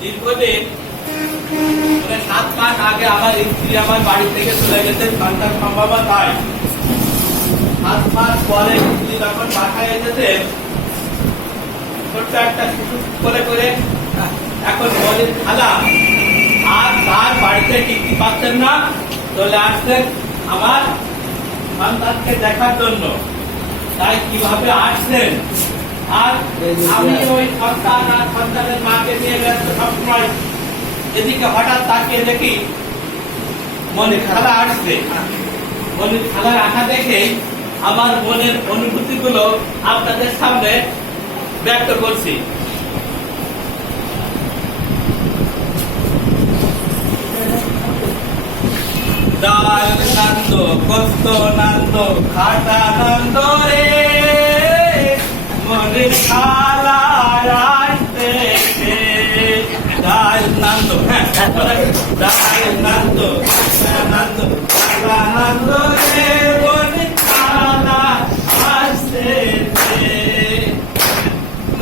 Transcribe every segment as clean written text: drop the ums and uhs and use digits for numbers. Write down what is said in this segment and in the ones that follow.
দীর্ঘদিন 7 মাস আগে আমার স্ত্রী আমার বাড়ি থেকে চলে গেছে সন্তান সম্ভাবনা তাই 7 মাস পরে স্ত্রী যখন বাসায় এসেছে ছোট্ট একটা শিশু করে এখন বলে খালা আর তার বাড়িতে টিকতে পারছেন না, চলে আসছেন আমার সন্তানকে দেখার জন্য। তাই কিভাবে আসছেন আর আমি ওই সন্তান আর সন্তানের মাকে নিয়ে ব্যস্ত সবসময়, এদিকে হঠাৎ তাকিয়ে দেখি মনে খালা আসছে। মনে খালার আসা দেখেই আমার মনের অনুভূতি গুলো আপনাদের সামনে ব্যক্ত করছি। ডাল নন্দ কষ্ট নন্দ খাটা নন্দ রে মনে খালা আসতে ডাল নন্দ ডাল নন্দ নন্দ খালা নন্দ রে মনে খালা আসতে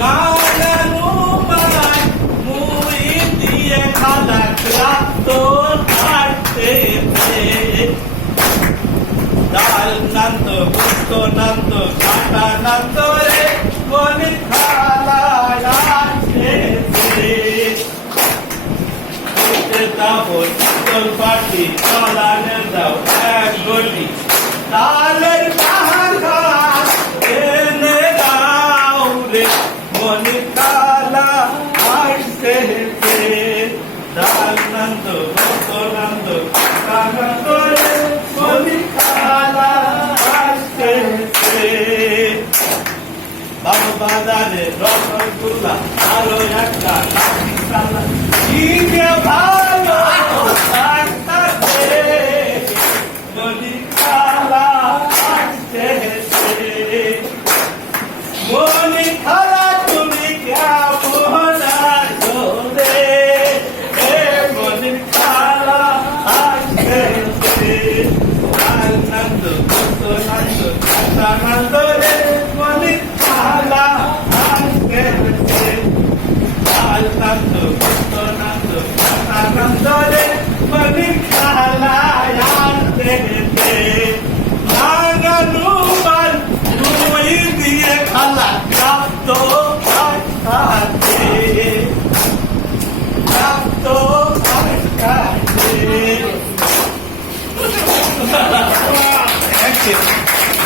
গানু মাই মুই দিয়ে খালা ক্লান্ত হাঁটতে ডাল নন্দ কষ্ট নন্দ খাটা নন্দ রে মনে খালা আসতে যাবো শীতল পাটি চালানের দাও এক গলি তালের বাহার এনে দাও রে মনে খালা আসতে ডাল নন্দ কষ্ট নন্দ খাটা নন্দ রে মনে খালা আসতে বাবু বাজারে রসগোল্লা আরো একটা লাঠি সালা কি যে ভালো লাগতাছে মনে খালা আসতে মনে খালা তুমি কেমন আছো রে মনে খালা আসতে আনন্দ কত আনন্দ কত আনন্দ রে মনে খালা আসতে আনন্দ কত আনন্দ কত আনন্দ রে মনে খালা আসতে নাগানু বার তুই দিয়ে খালা প্রাপ্ত প্রাপ্ত